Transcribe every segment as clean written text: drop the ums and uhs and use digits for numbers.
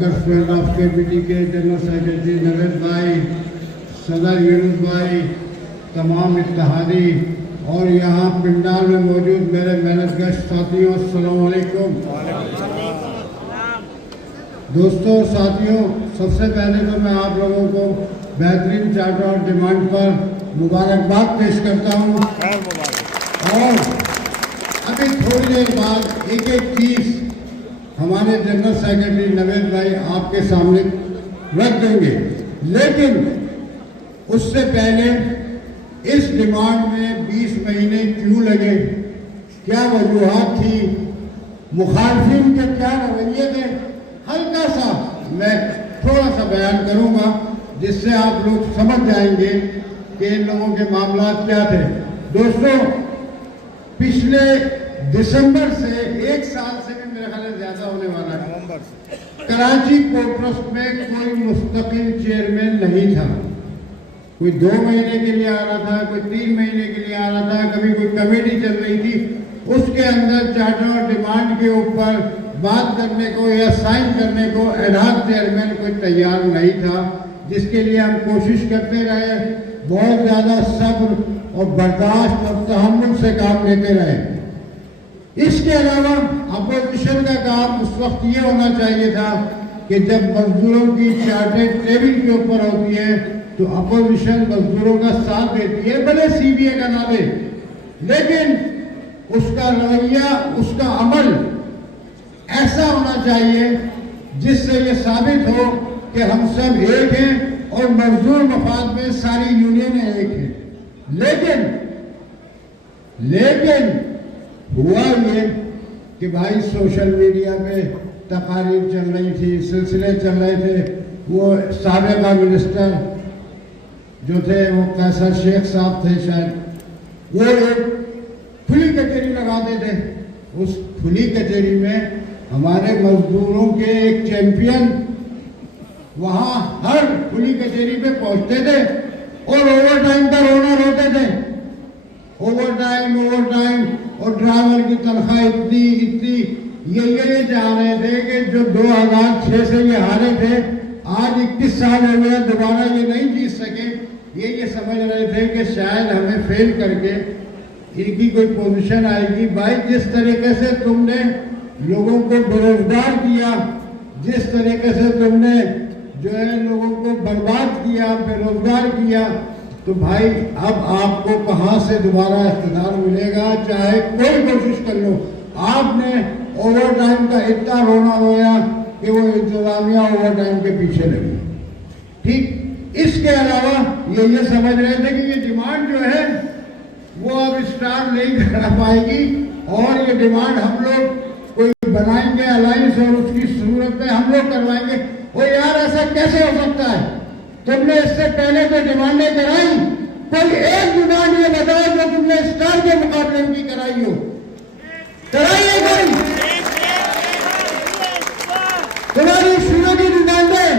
Workers front of KPT के general secretary Naved भाई, सदर यूनुस भाई, तमाम इत्तेहादी और यहाँ पिंडाल में मौजूद मेरे मेहनतकश साथियों, अस्सलाम वालेकुम। दोस्तों साथियों, सबसे पहले तो मैं आप लोगों को बेहतरीन चार्टर और डिमांड पर मुबारकबाद पेश करता हूँ और अभी थोड़ी देर बाद एक एक चीज़ हमारे जनरल सेक्रेटरी नवेद भाई आपके सामने रख देंगे, लेकिन उससे पहले इस डिमांड में 20 महीने क्यों लगे, क्या वजूहात थी, मुखालफिन के क्या रवैये थे, हल्का सा मैं थोड़ा सा बयान करूंगा जिससे आप लोग समझ जाएंगे कि इन लोगों के मामला क्या थे। दोस्तों, पिछले दिसंबर से एक साल से भी मेरे ख्याल ज्यादा होने वाला है, कराची पोर्ट ट्रस्ट में कोई मुस्तकिल चेयरमैन नहीं था। कोई 2 महीने के लिए आ रहा था, कोई 3 महीने के लिए आ रहा था, कभी कोई कमेटी चल रही थी, उसके अंदर चार्टर और डिमांड के ऊपर बात करने को या साइन करने को एडहॉक चेयरमैन कोई तैयार नहीं था, जिसके लिए हम कोशिश करते रहे, बहुत ज़्यादा सब्र और बर्दाश्त और तहम्मुल से काम लेते रहे। इसके अलावा अपोजिशन का काम उस वक्त ये होना चाहिए था कि जब मजदूरों की चार्टर टेबल के ऊपर होती है तो अपोजिशन मजदूरों का साथ देती है, भले सीबीए का ना दे, लेकिन उसका रवैया, उसका अमल ऐसा होना चाहिए जिससे ये साबित हो कि हम सब एक हैं और मजदूर मफाद में सारी यूनियनें एक हैं। लेकिन हुआ ये कि भाई सोशल मीडिया पे तकारीर चल रही थी, सिलसिले चल रहे थे। वो साबिका मिनिस्टर जो थे, वो कैसर शेख साहब थे शायद, वो एक खुली कचहरी लगाते थे। उस खुली कचहरी में हमारे मजदूरों के एक चैंपियन वहां हर खुली कचहरी पे पहुंचते थे और ओवर टाइम का रोना रोते थे। ओवर टाइम और ड्राइवर की तनख्वाह इतनी ये चाह रहे थे कि जो 2006 से ये हारे थे, आज 21 साल हो गया, दोबारा ये नहीं जीत सके। ये समझ रहे थे कि शायद हमें फेल करके इनकी कोई पोजीशन आएगी। भाई, जिस तरीके से तुमने लोगों को बेरोजगार किया, जिस तरीके से तुमने जो है लोगों को बर्बाद किया, बेरोजगार किया, तो भाई अब आपको कहां से दोबारा इख्तियार मिलेगा, चाहे कोई कोशिश कर लो। आपने ओवर टाइम का इतना रोना रोया कि वो इंतजामिया ओवर टाइम के पीछे लगी। ठीक, इसके अलावा ये समझ रहे थे कि ये डिमांड जो है वो अब स्टार्ट नहीं करा पाएगी और ये डिमांड हम लोग कोई बनाएंगे अलायंस और उसकी सूरत में हम लोग करवाएंगे। वो यार, ऐसा कैसे हो सकता है? तुमने इससे पहले जो डिमांडें कराई, कोई एक डिमांड ये बताओ जो तुमने स्टार के मुकाबले की कराई हो। कराइए कोई? तुम्हारी शुरू की डिमांडें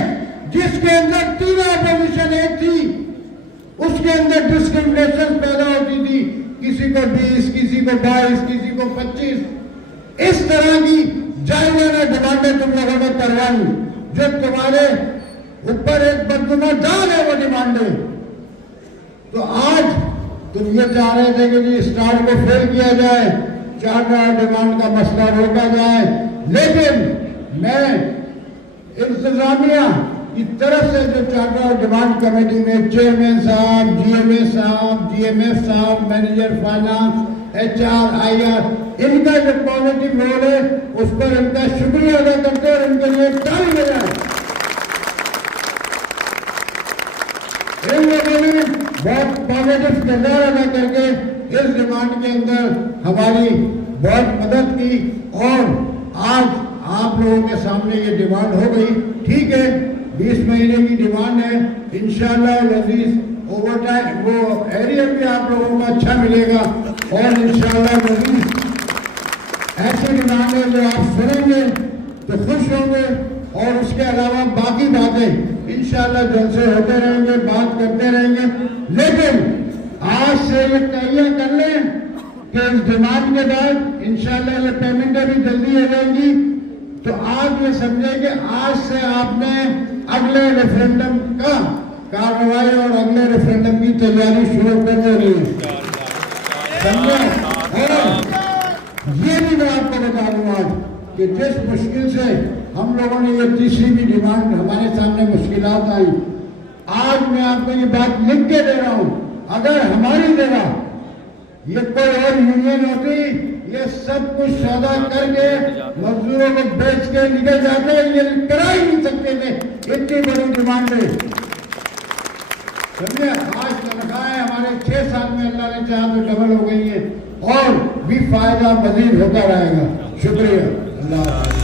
जिसके अंदर 3 अपोजिशन एक थी, उसके अंदर डिस्क्रिमिनेशन पैदा होती थी, किसी को 20, किसी को 22, किसी को 25, इस तरह की जायज़ाना डिमांडें तुम लोगों ने करवाई, जो तुम्हारे ऊपर एक बदनुमा दाग है वो डिमांडें। तो आज तुम ये चाह रहे थे कि जी स्टार को फेल किया जाए, चार्टर डिमांड का मसला रोका जाए, लेकिन मैं इंतजामिया की तरफ से जो चार्टर और डिमांड कमेटी में चेयरमैन साहब, GMA साहब, GMF साहब, मैनेजर फाइनेंस, HR, IR, इनका जो पॉजिटिव रोल है उस पर इनका शुक्रिया अदा करते हैं और इनके लिए ताली बजाएं। इन लोगों ने बहुत पॉजिटिव किरदार अदा करके इस डिमांड के अंदर हमारी बहुत मदद की और आज आप लोगों के सामने ये डिमांड हो गई। ठीक है, 20 महीने की डिमांड है, इंशाअल्लाह अज़ीज़ ओवर टाइम वो एरिया भी आप लोगों को अच्छा मिलेगा और इंशाअल्लाह अज़ीज़ ऐसी डिमांड है जो आप सुनेंगे तो खुश होंगे और उसके अलावा बाकी बातें इंशाअल्लाह जलसे होते रहेंगे, बात करते रहेंगे। लेकिन आज से ये तैयार कर लें कि इस डिमांड के बाद इंशाअल्लाह ये पेमेंटें भी जल्दी हो जाएंगी। तो आप ये समझे कि आज से आपने अगले रेफरेंडम का कार्रवाई और अगले रेफरेंडम की तैयारी शुरू कर देनी है, समझे? ये भी मैं आपको बता दूं आज कि जिस मुश्किल से हम लोगों ने ये तीसरी भी डिमांड हमारे सामने मुश्किलात आई, आज मैं आपको ये बात लिख के दे रहा हूं, अगर हमारी जगह ये कोई और यूनियन होती, ये सब कुछ सौदा करके मजदूरों को बेच के निकल जाते, ये करा ही नहीं सकते थे, इतनी बड़ी डिमांड है, समझे? आज तनख्वाहें हमारे 6 साल में अल्लाह ने चाहा तो डबल हो गई है और भी फायदा मजीद होता रहेगा। शुक्रिया। अल्लाह।